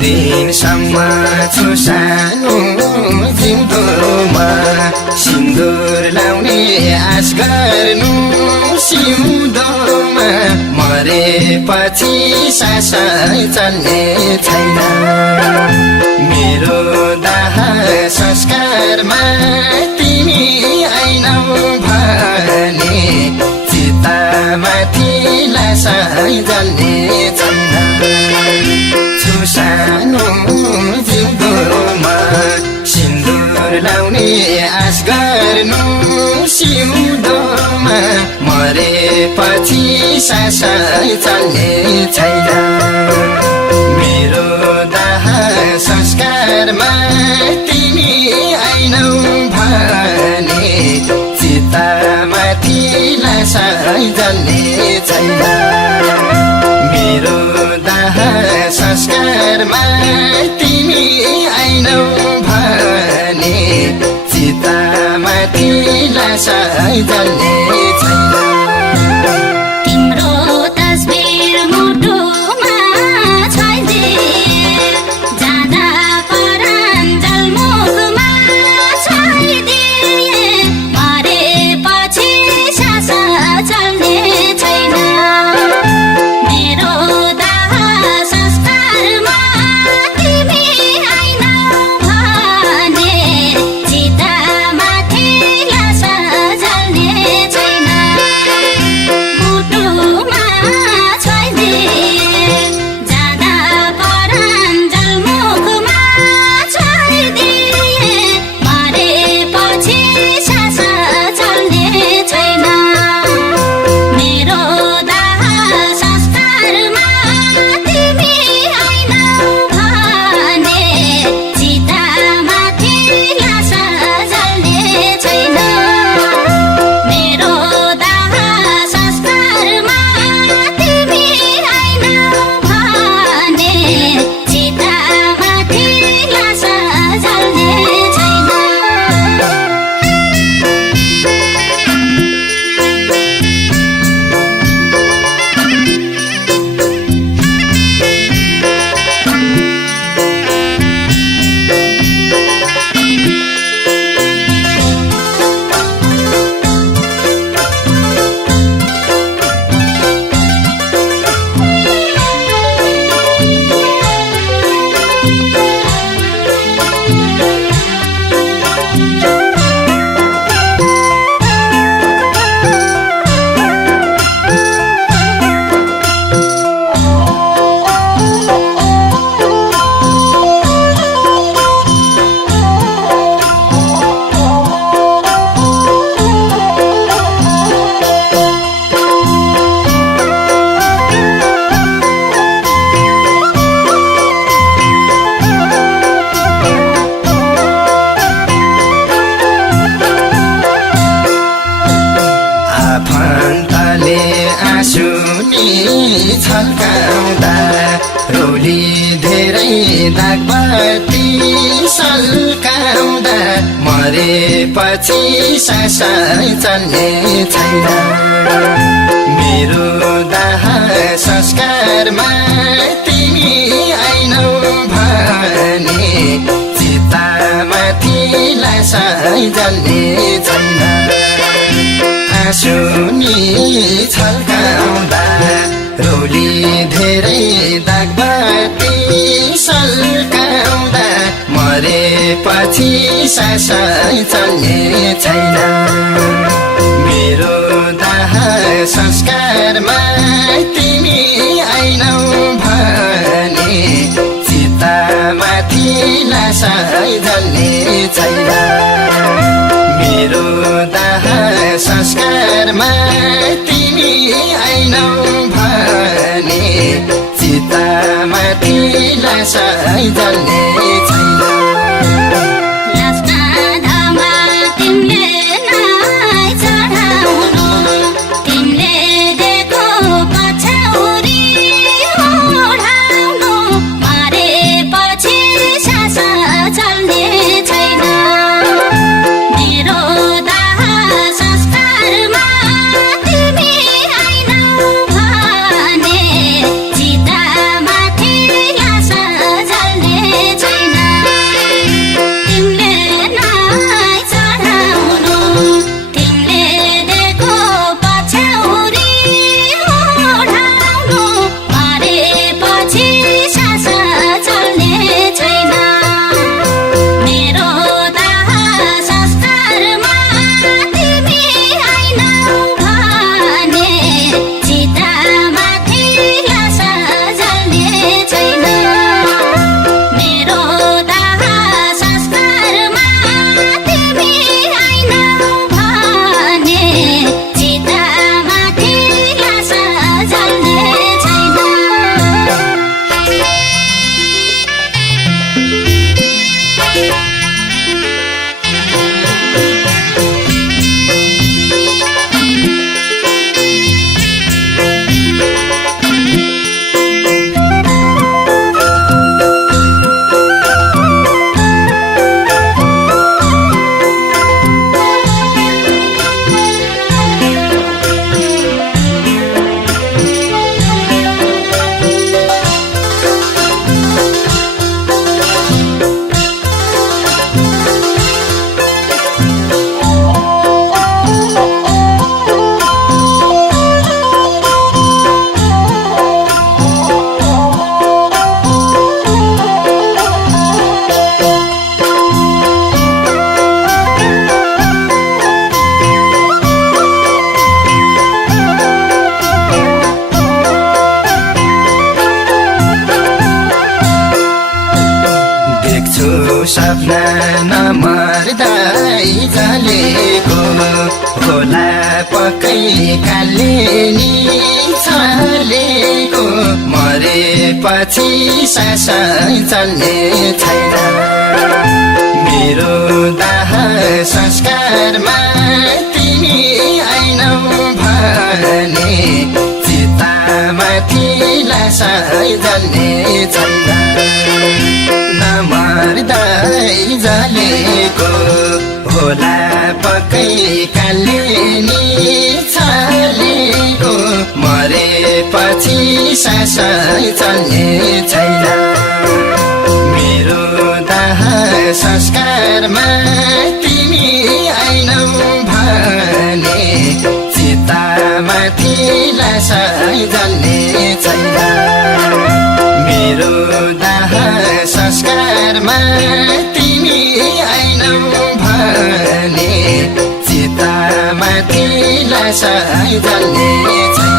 दिनसम्म छु सानो जिउँदोमा सिन्दुर लाउने आश गर्नु सिउँदोमा मरेपछि सास चल्ने छैन मेरो दाह संस्कारमा तिमी आइनौ भने चितामाथि लास जल्ने छैन सानो जिउँदोमा सिन्दुर लाउने आश गर्नु सिउँदोमा मरेपछि सास चल्ने छैन मेरो दाह संस्कारमा तिमी आइनौ भने चितामाथि लास जल्ने छैन मेरो दाह संस्कारमा तिमी आइनौ भने चितामाथि लास जल्ने छैन तिम्रो तस्बिर मुटुमा छाइदिए जाँदा परान्जल मुखमा छाइदिए मरेपछि सास चल्ने छैन मेरो छल्काउँदा रोली धेरै दागबाती सल्काउँदा मरेपछि सास चल्ने छैन मेरो दाह संस्कारमा तिमी आइनौ भने चितामाथि लास जल्ने छैन आँसुनी छल्काउँदा औली धेरै दागबाती सल्काउँदा मरेपछि सासै चल्ने छैन मेरो दाह संस्कारमा तिमी आइनौ भने चितामाथि लासै जल्ने छैन मेरो दाह संस्कारमा तिमी आइनौ भने चितामाथि लासै जल्ने छैन सपना नमर्दै जलेको होला पक्कै कालले नि चलेको मरेपछि सासै चल्ने छैन मेरो दाह संस्कारमा तिमी आइनौ भने चितामाथि लासै जल्ने छैन नमर्दै जलेको होला पक्कै कालले नि चलेको मरेपछि सासै चल्ने छैन मेरो दाह संस्कारमा तिमी आइनौ भने चितामाथि लासै जल्ने छैन मेरो दाह संस्कारमा तिमी आइनौ भने चितामाथि लासै जल्ने छैन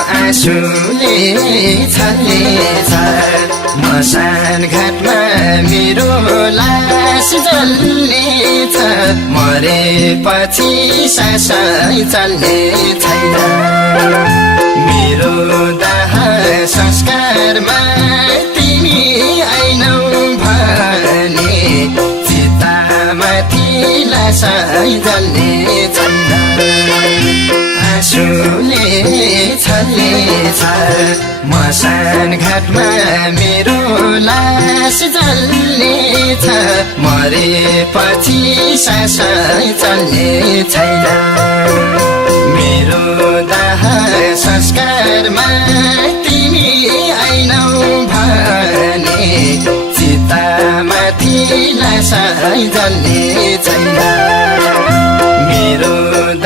आँसुले छल्नेछ मसान घाटमा मेरो लास जल्नेछ मरेपछि सासै चल्ने छैन मेरो दाह संस्कारमा तिमी आइनौ भने चितामाथि लासै जल्ने छैन आँसुले छल्नेछ मसान घाटमा मेरो लास जल्नेछ मरेपछि सासै चल्ने छैन मेरो दाह संस्कारमा तिमी आइनौ भने चितामाथि लासै जल्ने छैन मेरो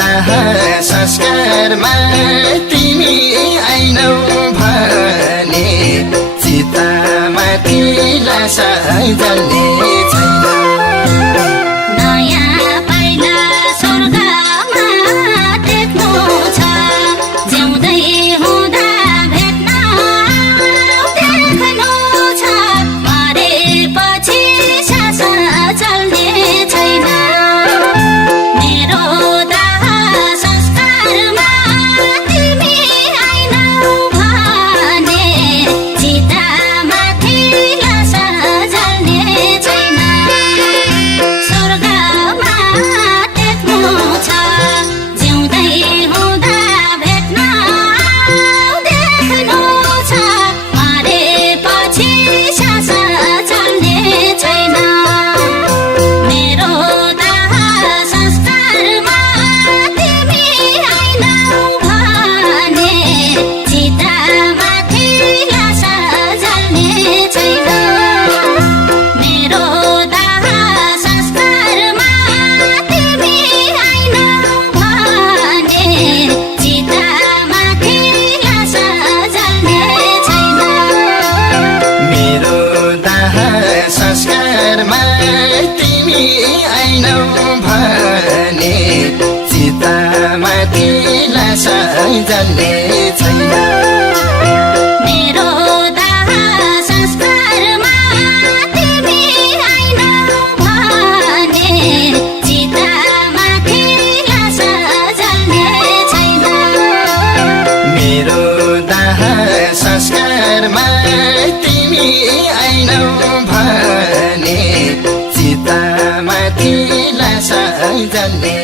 दाह संस्कारमा तिमी आइनौ भने चितामाथि लासै जल्ने छैन नयाँ पाइला स्वर्गमा देख्नु छ जिउँदै हुँदा भेट्न देख्नु छ मरेपछि सास चल्ने छैन मेरो दाह संस्कारमा तिमी आइनौ भने चितामाथि लास जल्ने छैन स्वर्गमा देख्नु छ जिउँदै हुँदा भेट्न देख्नु छ मरेपछि सास चल्ने छैन मेरो दाह संस्कारमा तिमी आइनौ भने चितामाथि लास जल्ने छैन मेरो दाह संस्कारमा तिमी आइनौ भने चितामाथि लास जल्ने छैन मेरो दाह संस्कारमा तिमी आइनौ भने चितामाथि लासै जल्ने छैन मेरो दाह संस्कारमा तिमी आइनौ भने चितामाथि लास जल्ने छैन मेरो दाह संस्कारमा तिमी आइनौ भने चितामाथि लासै जल्ने